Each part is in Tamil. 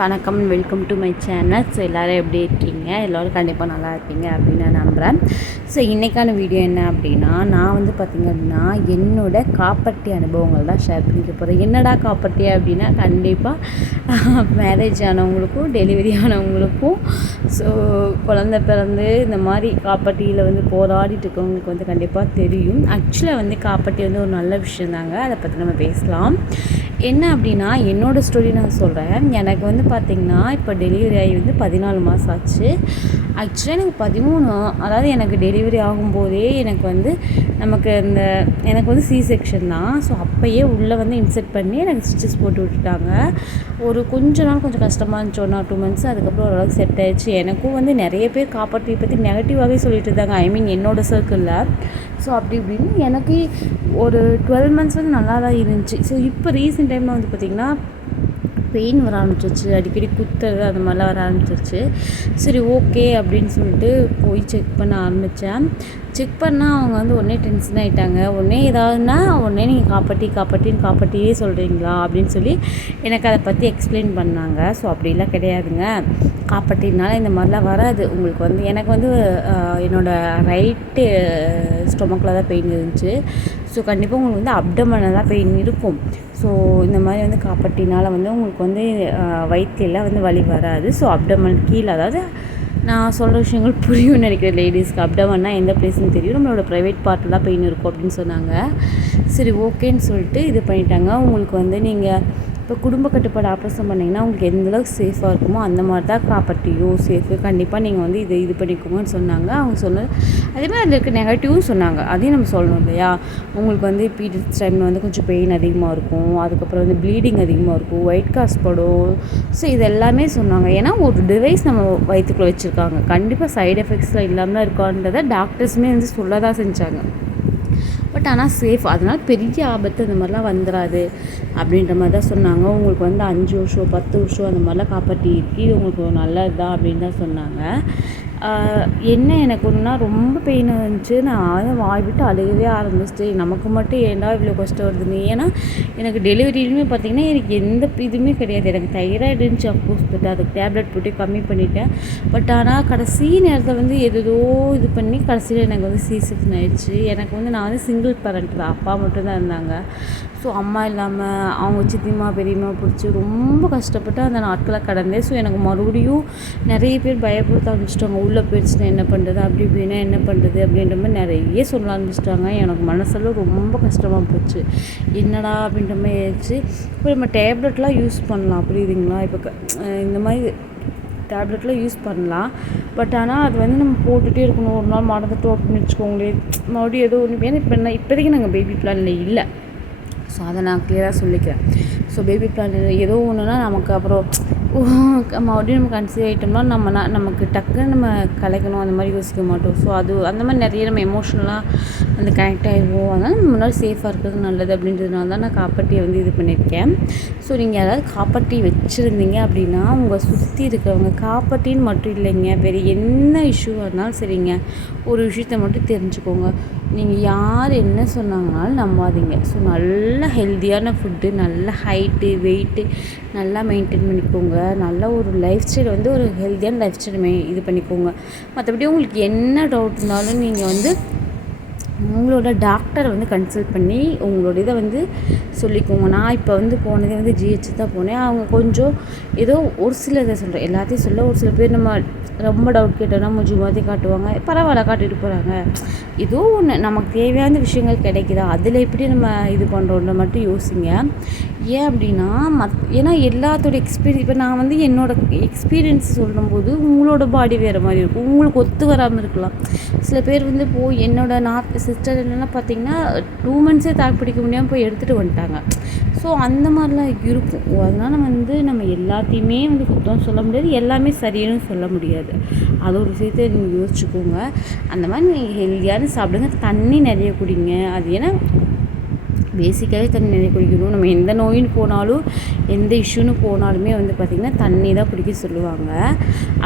வணக்கம், welcome to my channel. So எல்லோரும் எப்படி இருக்கீங்க? எல்லோரும் கண்டிப்பாக நல்லா இருப்பீங்க அப்படின்னு நான் நம்புகிறேன். ஸோ இன்றைக்கான வீடியோ என்ன அப்படின்னா, நான் வந்து பார்த்திங்க அப்படின்னா என்னோட காப்பட்டி அனுபவங்கள் தான் ஷேர் பண்ணிக்க போகிறேன். என்னடா காப்பட்டி அப்படின்னா, கண்டிப்பாக மேரேஜ் ஆனவங்களுக்கும் டெலிவரி ஆனவங்களுக்கும் ஸோ குழந்த பிறந்து இந்த மாதிரி காப்பட்டியில் வந்து போராடிட்டு இருக்கவங்களுக்கு வந்து கண்டிப்பாக தெரியும். ஆக்சுவலாக வந்து காப்பட்டி வந்து ஒரு நல்ல விஷயம் தாங்க. அதை பற்றி நம்ம பேசலாம். என்ன அப்படின்னா, என்னோடய ஸ்டோரி நான் சொல்கிறேன். எனக்கு வந்து பார்த்திங்கன்னா இப்போ டெலிவரி ஆகி வந்து 14 மாதம் ஆச்சு. ஆக்சுவலாக எனக்கு 13, அதாவது எனக்கு டெலிவரி ஆகும்போதே எனக்கு வந்து எனக்கு வந்து சி செக்ஷன் தான். ஸோ அப்போயே உள்ளே வந்து இன்செர்ட் பண்ணி எனக்கு ஸ்டிச்சஸ் போட்டு விட்டுட்டாங்க. ஒரு கொஞ்ச நாள் கொஞ்சம் கஷ்டமாக இருந்துச்சு, 1 or 2 months. அதுக்கப்புறம் ஓரளவுக்கு செட் ஆயிடுச்சு. எனக்கும் வந்து நிறைய பேர் காப்பாற்றி பற்றி நெகட்டிவாகவே சொல்லிட்டு இருந்தாங்க, ஐ மீன் என்னோடய சர்க்கிளில். ஸோ அப்படி இப்படின்னு எனக்கு ஒரு 12 months வந்து நல்லா தான் இருந்துச்சு. ஸோ இப்போ ரீசெண்ட் டைமில் வந்து பார்த்திங்கன்னா பெயின் வர ஆரம்பிச்சிருச்சு, அடிக்கடி குத்துறது அந்த மாதிரிலாம் வர ஆரம்பிச்சிருச்சு. சரி ஓகே அப்படின்னு சொல்லிட்டு போய் செக் பண்ண ஆரம்பித்தேன். செக் பண்ணால் அவங்க வந்து உடனே டென்ஷன் ஆகிட்டாங்க. உடனே ஏதாவதுனா உடனே நீங்கள் காப்பாட்டியே சொல்கிறீங்களா அப்படின்னு சொல்லி எனக்கு அதை பற்றி எக்ஸ்பிளைன் பண்ணாங்க. ஸோ அப்படிலாம் கிடையாதுங்க, காப்பாட்டினால இந்த மாதிரிலாம் வராது உங்களுக்கு வந்து. எனக்கு வந்து என்னோடய ரைட்டு ஸ்டொமக்கில் தான் பெயின் இருந்துச்சு. ஸோ கண்டிப்பாக உங்களுக்கு வந்து அப்டமனில் தான் பெயின் இருக்கும். ஸோ இந்த மாதிரி வந்து காப்பாட்டினால் வந்து உங்களுக்கு வந்து வயிற்றில் வந்து வலி வராது. ஸோ அப்டமன் கீழே, அதாவது நான் சொல்கிற விஷயங்கள் புரியும்னு நினைக்கிறேன் லேடிஸ்க்கு. அப்டமன்னா எந்த பிளேஸ்னு தெரியும், நம்மளோட ப்ரைவேட் பார்ட்டில் தான் பெயின் இருக்கும் அப்படின்னு சொன்னாங்க. சரி ஓகேன்னு சொல்லிட்டு இது பண்ணிட்டாங்க. உங்களுக்கு வந்து நீங்கள் இப்போ குடும்ப கட்டுப்பாடு ஆப்ரேஷன் பண்ணிங்கன்னா உங்களுக்கு எந்தளவுக்கு சேஃபாக இருக்குமோ அந்த மாதிரி தான் காப்பாற்றியும் சேஃபு. கண்டிப்பாக நீங்கள் வந்து இது பண்ணிக்கோங்கன்னு சொன்னாங்க. அவங்க சொன்னது அதேமாதிரி அதில் இருக்க நெகட்டிவும் சொன்னாங்க, அதையும் நம்ம சொல்லணும் இல்லையா. உங்களுக்கு வந்து பீரியட்ஸ் டைமில் வந்து கொஞ்சம் பெயின் அதிகமாக இருக்கும், அதுக்கப்புறம் வந்து ப்ளீடிங் அதிகமாக இருக்கும், ஒயிட் காஸ்ட் படும். ஸோ இது எல்லாமே சொன்னாங்க. ஏன்னா ஒரு டிவைஸ் நம்ம வயிற்றுக்குள்ளே வச்சுருக்காங்க, கண்டிப்பாக சைடு எஃபெக்ட்ஸ்லாம் இல்லாமல் இருக்கான்றதை டாக்டர்ஸுமே வந்து சொல்ல தான் செஞ்சாங்க. பட் ஆனால் சேஃப், அதனால் பெரிய ஆபத்து அந்த மாதிரிலாம் வந்துடாது அப்படின்ற மாதிரி தான் சொன்னாங்க. உங்களுக்கு வந்து 5 வருஷம் 10 வருஷம் அந்த மாதிரிலாம் காப்பாற்றி இது உங்களுக்கு நல்லது தான் அப்படின்னு தான் சொன்னாங்க. என்ன எனக்கு ஒன்றுனா ரொம்ப பெயின் இருந்துச்சு. நான் வாய் விட்டு அழுகவே ஆரம்பிச்சிட்டேன். நமக்கு மட்டும் ஏன்டா இவ்வளோ கஷ்டம் வருதுன்னு. ஏன்னா எனக்கு டெலிவரியிலுமே பார்த்திங்கன்னா எனக்கு எந்த இதுவுமே கிடையாது. எனக்கு தைராய்டு இருந்துச்சு அப்கோர்ஸ், பட் அதுக்கு டேப்லெட் போட்டு கம்மி பண்ணிட்டேன். பட் ஆனால் கடைசி நேரத்தில் வந்து ஏதோ இது பண்ணி கடைசியில் எனக்கு வந்து சி செக்ஷன் ஆயிடுச்சு. எனக்கு வந்து நான் வந்து சிங்கிள் பேரண்ட் தான், அப்பா மட்டும்தான் இருந்தாங்க. ஸோ அம்மா இல்லாமல் அவங்க சித்திம்மா பெரியம்மா பிடிச்சி ரொம்ப கஷ்டப்பட்டு அந்த நாட்களை கடந்தேன். ஸோ எனக்கு மறுபடியும் நிறைய பேர் பயப்படுத்த ஆரம்பிச்சிட்டாங்க, உள்ளே போயிடுச்சுன்னா என்ன பண்ணுறது, அப்படி இப்படின்னா என்ன பண்ணுறது அப்படின்ற மாதிரி நிறைய சொல்ல ஆரம்பிச்சிட்டாங்க. எனக்கு மனசெல்லாம் ரொம்ப கஷ்டமாக போச்சு. என்னடா அப்படின்ற மாதிரி ஆயிடுச்சு. இப்போ நம்ம டேப்லெட்லாம் யூஸ் பண்ணலாம், புரியுதுங்களா. இப்போ இந்த மாதிரி டேப்லெட்லாம் யூஸ் பண்ணலாம். பட் ஆனால் அது வந்து நம்ம போட்டுகிட்டே இருக்கணும். ஒரு நாள் மறந்துட்டோம் அப்படின்னு வச்சுக்கோங்களேன், மறுபடியும் ஏதோ ஒன்று. ஏன்னா இப்போ இப்போதைக்கு நாங்கள் பேபி பிளானில் இல்லை. ஸோ அதை நான் கிளியராக சொல்லிக்கிறேன். ஸோ பேபி பிளான் ஏதோ ஒன்றுனா நமக்கு அப்புறம் மறுபடியும் நம்ம கன்சீவ் ஆகிட்டோம்னா நமக்கு டக்குன்னு நம்ம கலைக்கணும் அந்த மாதிரி யோசிக்க மாட்டோம். ஸோ அது அந்த மாதிரி நிறைய நம்ம எமோஷ்னலாக அந்த கனெக்ட் ஆகிடுவோம். அதனால் நம்ம முன்னாடி சேஃபாக இருக்கிறது நல்லது அப்படின்றதுனால தான் நான் காப்பாட்டியை வந்து இது பண்ணியிருக்கேன். ஸோ நீங்கள் யாராவது காப்பாட்டி வச்சுருந்தீங்க அப்படின்னா, உங்கள் சுற்றி இருக்கிறவங்க காப்பாட்டின்னு மட்டும் இல்லைங்க, வேறு என்ன இஷ்யூவாக இருந்தாலும் சரிங்க, ஒரு விஷயத்த மட்டும் தெரிஞ்சுக்கோங்க. நீங்கள் யார் என்ன சொன்னாங்கனாலும் நம்பாதீங்க. ஸோ நல்ல ஹெல்த்தியான ஃபுட்டு, நல்ல ஹைட்டு வெயிட்டு நல்லா மெயின்டைன் பண்ணிக்கோங்க. நல்ல ஒரு லைஃப் ஸ்டைல் வந்து ஒரு ஹெல்த்தியான லைஃப் ஸ்டைல் இது பண்ணிக்கோங்க. மற்றபடி உங்களுக்கு என்ன டவுட் இருந்தாலும் நீங்கள் வந்து உங்களோட டாக்டரை வந்து கன்சல்ட் பண்ணி உங்களோட இதை வந்து சொல்லிக்கோங்க. நான் இப்போ வந்து போனதே வந்து ஜிஹெச் தான் போனேன். அவங்க கொஞ்சம் ஏதோ ஒரு சில இதை சொல்கிறேன், எல்லாத்தையும் சொல்ல. ஒரு சில பேர் நம்ம ரொம்ப டவுட் கேட்டோன்னா மூஞ்சி மாதிரி காட்டுவாங்க, பரவாயில்ல காட்டிட்டு போகிறாங்க. ஏதோ ஒன்று நமக்கு தேவையான விஷயங்கள் கிடைக்குதா, அதில் எப்படி நம்ம இது பண்ணுறோன்ற மட்டும் யோசிங்க. ஏன் அப்படின்னா ஏன்னா எல்லாத்தோட எக்ஸ்பீரியன்ஸ், இப்போ நான் வந்து என்னோடய எக்ஸ்பீரியன்ஸ் சொல்லும்போது உங்களோட பாடி வேறு மாதிரி இருக்கும், உங்களுக்கு ஒத்து வராமல் இருக்கலாம். சில பேர் வந்து என்னோட சிஸ்டர் என்னென்னா பார்த்திங்கன்னா 2 months தாக்கு பிடிக்க முடியாமல் போய் எடுத்துகிட்டு வந்துட்டாங்க. ஸோ அந்த மாதிரிலாம் இருக்கும். அதனால் வந்து நம்ம எல்லாத்தையுமே வந்து குத்தம் சொல்ல முடியாது, எல்லாமே சரின்னு சொல்ல முடியாது. அது ஒரு விஷயத்தை நீங்கள் யோசிச்சுக்கோங்க. அந்த மாதிரி நீங்கள் ஹெல்த்தியான சாப்பிடுங்க, தண்ணி நிறைய குடிங்க. அது ஏன்னா பேசிக்காகவே தண்ணி நிறைய குடிக்கணும். நம்ம எந்த நோயின்னு போனாலும் எந்த இஷ்யூன்னு போனாலுமே வந்து பார்த்திங்கன்னா தண்ணி தான் குடிக்க சொல்லுவாங்க.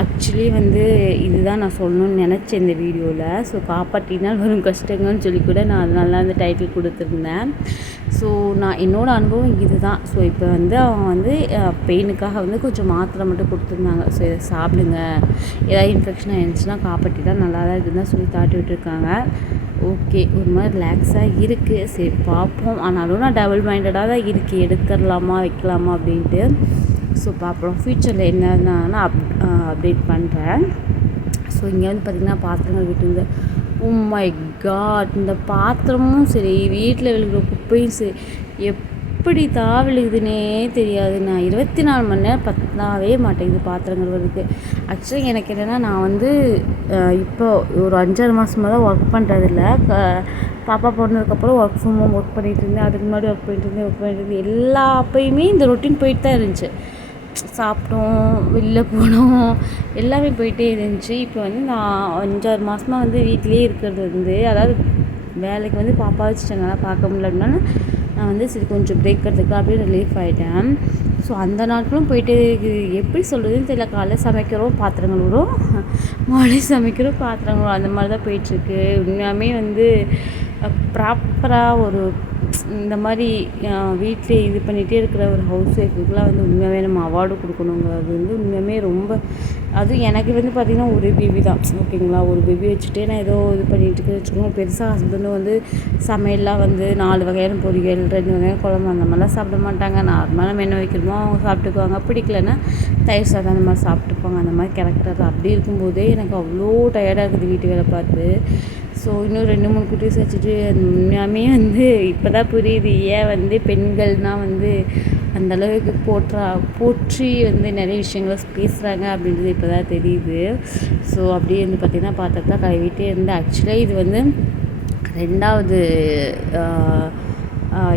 ஆக்சுவலி வந்து இதுதான் நான் சொல்லணும்னு நினச்சேன் இந்த வீடியோவில். ஸோ காப்பாற்றினால் வரும் கஷ்டங்கள்னு சொல்லி கூட நான் அதனால அந்த டைட்டில் கொடுத்துருந்தேன். ஸோ நான் என்னோடய அனுபவம் இது தான். ஸோ இப்போ வந்து அவங்க வந்து பெயினுக்காக வந்து கொஞ்சம் மாத்திரை மட்டும் கொடுத்துருந்தாங்க. ஸோ இதை சாப்பிடுங்க, ஏதாவது இன்ஃபெக்ஷன் ஆகிடுச்சுன்னா காப்பாற்றிட்டா நல்லா தான் இருக்குதுன்னு சொல்லி தாட்டி விட்டுருக்காங்க. ஓகே, ஒரு மாதிரி ரிலாக்ஸாக இருக்குது. சரி பார்ப்போம். ஆனாலும் நான் டபுள் மைண்டடாக தான் இருக்குது, எடுத்துடலாமா வைக்கலாமா அப்படின்ட்டு. ஸோ பார்ப்போம் ஃப்யூச்சரில் என்னன்னா அப்டேட் பண்ணுறேன். ஸோ இங்கே வந்து பார்த்திங்கன்னா பாத்திரங்கள் விட்டுருந்து மை காட், இந்த பாத்திரமும் சரி வீட்டில் விழுகிற குப்பையும் சரி எப்படி தான் விழுகுதுன்னே தெரியாது. நான் 24 மணி நேரம் பத்தாவே மாட்டேங்குது பாத்திரங்கள் வருது. ஆக்சுவலி எனக்கு என்னென்னா, நான் வந்து இப்போ ஒரு 5-6 மாதமாக தான் ஒர்க் பண்ணுறதில்ல. பாப்பா பிறந்ததுக்கப்புறம் ஒர்க் ஃப்ரம் ஹோம் ஒர்க் பண்ணிகிட்டு இருந்தேன். அதுக்கு முன்னாடி ஒர்க் பண்ணிட்டு இருந்தேன். எல்லா அப்பயுமே இந்த ரொட்டீன் போயிட்டு தான் இருந்துச்சு. சாப்பிட்டோம், வெளில போனோம், எல்லாமே போயிட்டே இருந்துச்சு. இப்போ வந்து நான் 5-6 மாதமாக வந்து வீட்டிலே இருக்கிறது வந்து, அதாவது வேலைக்கு வந்து பாப்பா வச்சுட்டேனால பார்க்க முடியலன்னா நான் வந்து சரி கொஞ்சம் பிரேக் எடுத்துக்கலாம் அப்படின்னு ரிலீஃப் ஆகிட்டேன். ஸோ அந்த நாட்களும் போயிட்டே இருக்குது. எப்படி சொல்கிறதுன்னு தெரியல. காலைல சமைக்கிறோம், பாத்திரங்கள் வரும், மாலை சமைக்கிறோம், பாத்திரங்கள் வரும், அந்த மாதிரி தான் போயிட்டுருக்கு. உண்மையாமே வந்து ப்ராப்பராக ஒரு இந்த மாதிரி வீட்டிலே இது பண்ணிகிட்டே இருக்கிற ஒரு ஹவுஸ் ஒய்ஃபுக்கெலாம் வந்து உண்மையாகவே நம்ம அவார்டு கொடுக்கணுங்கிறது வந்து உண்மையாகவே ரொம்ப. அதுவும் எனக்கு வந்து பார்த்திங்கன்னா ஒரு பேபி தான், ஓகேங்களா. ஒரு பேபி வச்சுட்டே நான் ஏதோ இது பண்ணிகிட்டு வச்சுக்கோங்க. பெருசாக ஹஸ்பண்டும் வந்து சமையல்லாம் வந்து 4 வகையான பொரியல், 2 வகையான குழம்பு அந்த மாதிரிலாம் சாப்பிட மாட்டாங்க. நார்மலாக நம்ம என்ன வைக்கிறோமோ அவங்க சாப்பிட்டுக்குவாங்க. பிடிக்கலன்னா தயிர் சாதம் அந்த மாதிரி சாப்பிட்டுப்பாங்க. அந்த மாதிரி கிடக்கிறது. அப்படி இருக்கும்போதே எனக்கு அவ்வளோ டயர்டாக இருக்குது வீட்டு வேலை பார்த்து. ஸோ இன்னும் 2-3 குட்டீஸ் வச்சுட்டு உண்மையாமே வந்து இப்போ தான் புரியுது ஏன் வந்து பெண்கள்னால் வந்து அந்தளவுக்கு போற்றி வந்து நிறைய விஷயங்களை பேசுகிறாங்க அப்படின்றது இப்போ தான் தெரியுது. ஸோ அப்படியே வந்து பார்த்திங்கன்னா பாத்திரத்தை கழுவிட்டே இருந்தேன். ஆக்சுவலாக இது வந்து 2வது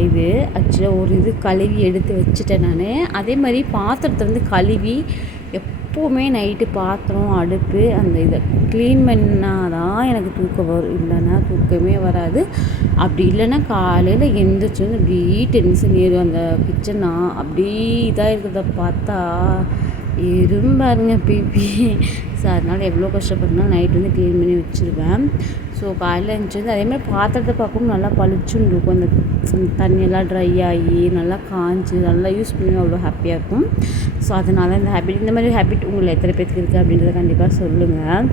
இது. ஆக்சுவலாக ஒரு இது கழுவி எடுத்து வச்சுட்டேன் நான். அதே மாதிரி பாத்திரத்தை வந்து கழுவி எப்போவுமே நைட்டு பாத்திரம், அடுப்பு அந்த இதை க்ளீன் பண்ணால் தான் எனக்கு தூக்கம் வரும். இல்லைன்னா தூக்கமே வராது. அப்படி இல்லைன்னா காலையில் எழுந்திரிச்சு வந்து அப்படியே டென்ஷன் ஏறும். அந்த கிச்சனா அப்படியே இதாக இருக்கிறத பார்த்தா இரும்பாருங்க பிபி. ஸோ அதனால் எவ்வளோ கஷ்டப்பட்டனாலும் நைட் வந்து க்ளீன் பண்ணி வச்சுருவேன். ஸோ காலையில் எழுந்திரிச்சு அதேமாதிரி பாத்திரத்தை பார்க்கவும் நல்லா பளிச்சுன்னு இருக்கும். அந்த தண்ணியெல்லாம் ட்ரை ஆகி நல்லா காஞ்சி நல்லா யூஸ் பண்ணி அவ்வளோ ஹாப்பியாக இருக்கும். ஸோ அதனால் இந்த ஹேபிட், இந்த மாதிரி ஹேபிட் உங்களை எத்தனை பேருக்கு இருக்குது அப்படின்றத கண்டிப்பாக சொல்லுங்கள்.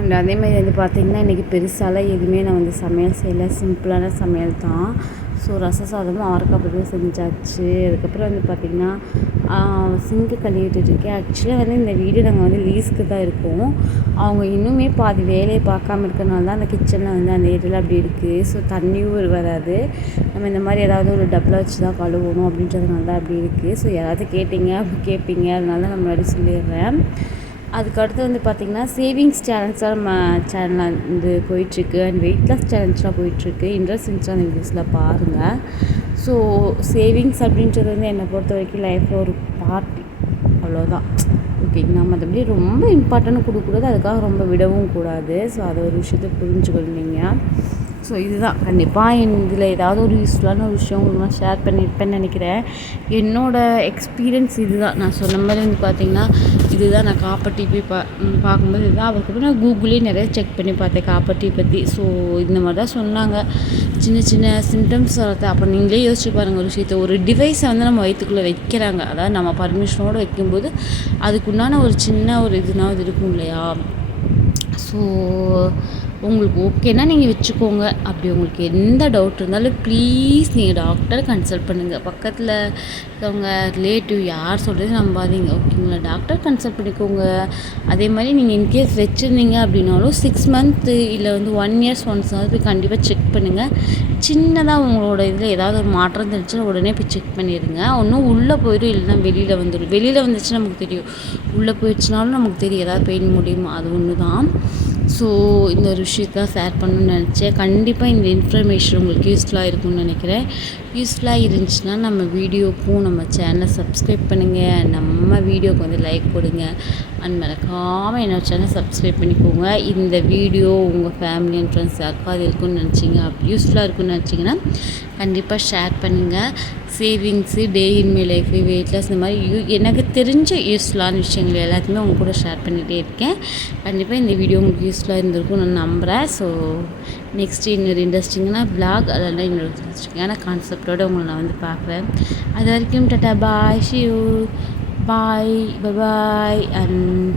அண்ட் அதேமாதிரி வந்து பார்த்திங்கன்னா இன்றைக்கி பெருசாலாம் எதுவுமே நான் வந்து சமையல் செய்யலை. சிம்பிளான சமையல் தான். ஸோ ரச சாதமும் அவரைக்காய் பொரியலும் செஞ்சாச்சு. அதுக்கப்புறம் வந்து பார்த்திங்கன்னா சிங்கு கழுவிட்டு இருக்கேன். ஆக்சுவலாக வந்து இந்த வீடு நாங்கள் வந்து லீஸ்க்கு தான் இருக்கோம். அவங்க இன்னுமே பாதி வேலையை பார்க்காம இருக்கிறனால தான் அந்த கிச்சனில் வந்து அந்த ஏரியாவில் அப்படி இருக்குது. ஸோ தண்ணியும் வராது. நம்ம இந்த மாதிரி ஏதாவது ஒரு டப்பில் வச்சு தான் கழுவணும் அப்படின்றதுனால தான் அப்படி இருக்குது. ஸோ யாராவது கேட்பீங்க, அதனால தான் நான் முன்னாடி சொல்லிடுறேன். அதுக்கடுத்து வந்து பார்த்திங்கன்னா சேவிங்ஸ் சேலஞ்சாக நம்ம சேனலில் வந்து போயிட்டுருக்கு. அண்ட் வெயிட் லாஸ் சேலஞ்செலாம் போயிட்டுருக்கு. இன்ட்ரெஸ்ட் இருந்துச்சுன்னா அந்த வீடியோஸில் பாருங்கள். ஸோ சேவிங்ஸ் அப்படின்றது வந்து என்னை பொறுத்த வரைக்கும் லைஃப்பில் ஒரு பார்ட்டி, அவ்வளோதான். ஓகேங்களா. மற்றபடி ரொம்ப இம்பார்ட்டன்ட் கொடுக்கக்கூடாது, அதுக்காக ரொம்ப விடவும் கூடாது. ஸோ அதை ஒரு விஷயத்தை புரிஞ்சுக்கொள்வீங்க. ஸோ இதுதான் கண்டிப்பாக இதில் ஏதாவது ஒரு யூஸ்ஃபுல்லான ஒரு விஷயம் உங்களுக்கு நான் ஷேர் பண்ணியிருப்பேன்னு நினைக்கிறேன். என்னோடய எக்ஸ்பீரியன்ஸ் இதுதான். நான் சொன்ன மாதிரி வந்து பார்த்திங்கன்னா இதுதான். நான் காப்பர் டீ போய் பார்க்கும்போது இதுதான். அதுக்கப்புறம் நான் கூகுளே நிறைய செக் பண்ணி பார்த்தேன் காப்பர் டீ பற்றி. ஸோ இந்த மாதிரி தான் சொன்னாங்க. சின்ன சின்ன சிம்டம்ஸ் வரது. அப்போ நீங்களே யோசிச்சு பாருங்கள் ஒரு விஷயத்தை. ஒரு டிவைஸை வந்து நம்ம வயிற்றுக்குள்ளே வைக்கிறாங்க, அதாவது நம்ம பர்மிஷனோடு வைக்கும்போது அதுக்குண்டான ஒரு சின்ன ஒரு இதுனாவது இருக்கும் இல்லையா. ஸோ உங்களுக்கு ஓகேனா நீங்கள் வச்சுக்கோங்க. அப்படி உங்களுக்கு எந்த டவுட் இருந்தாலும் ப்ளீஸ் நீங்கள் டாக்டரை கன்சல்ட் பண்ணுங்கள். பக்கத்தில் இருக்கவங்க ரிலேட்டிவ் யார் சொல்கிறது நம்பாதீங்க, ஓகேங்களா. டாக்டர் கன்சல்ட் பண்ணிக்கோங்க. அதே மாதிரி நீங்கள் இன்கேஸ் வச்சுருந்தீங்க அப்படின்னாலும் 6 மந்த்து இல்லை வந்து 1 இயர்ஸ் ஒன்ஸ் போய் கண்டிப்பாக செக் பண்ணுங்கள். சின்னதாக உங்களோட இதில் ஏதாவது ஒரு மாற்றம் தெரிஞ்சுன்னா உடனே போய் செக் பண்ணிடுங்க. ஒன்றும் உள்ளே போயிடும், இல்லைன்னா வெளியில் வந்துடும். வெளியில் வந்துச்சுன்னா நமக்கு தெரியும், உள்ளே போயிடுச்சுனாலும் நமக்கு தெரியும் ஏதாவது பெயின் முடியுமா, அது ஒன்று தான். ஸோ இந்த ஒரு விஷயத்தை ஷேர் பண்ணணும்னு நினச்சேன். கண்டிப்பாக இந்த இன்ஃபர்மேஷன் உங்களுக்கு யூஸ்ஃபுல்லாக இருக்கும்னு நினைக்கிறேன். யூஸ்ஃபுல்லாக இருந்துச்சுன்னா நம்ம வீடியோக்கும் நம்ம சேனலை சப்ஸ்கிரைப் பண்ணுங்கள். நம்ம வீடியோக்கு வந்து லைக் கொடுங்க. அண்ட் மறக்காமல் என்னோட சேனல் சப்ஸ்கிரைப் பண்ணிக்கோங்க. இந்த வீடியோ உங்கள் ஃபேமிலி அண்ட் ஃப்ரெண்ட்ஸ் யாருக்காவது இருக்குன்னு நினச்சிங்க, அப்படி யூஸ்ஃபுல்லாக இருக்குன்னு நினச்சிங்கன்னா கண்டிப்பாக ஷேர் பண்ணுங்கள். Savings, day in my life, weight loss, இந்த மாதிரி எனக்கு தெரிஞ்ச யூஸ்ஃபுல்லான விஷயங்கள் எல்லாத்தையுமே உங்க கூட ஷேர் பண்ணிகிட்டே இருக்கேன். கண்டிப்பாக இந்த வீடியோ உங்களுக்கு யூஸ்ஃபுல்லாக இருந்திருக்கும் நான் நம்புகிறேன். ஸோ நெக்ஸ்ட்டு இன்னொரு இன்ட்ரெஸ்டிங்கான விளாக் அதெல்லாம் இன்னொரு இன்ட்ரெஸ்டிங்கான கான்செப்டோடு உங்களை நான் வந்து பார்க்குறேன். அது வரைக்கும் tata bye, she you, bye, bye and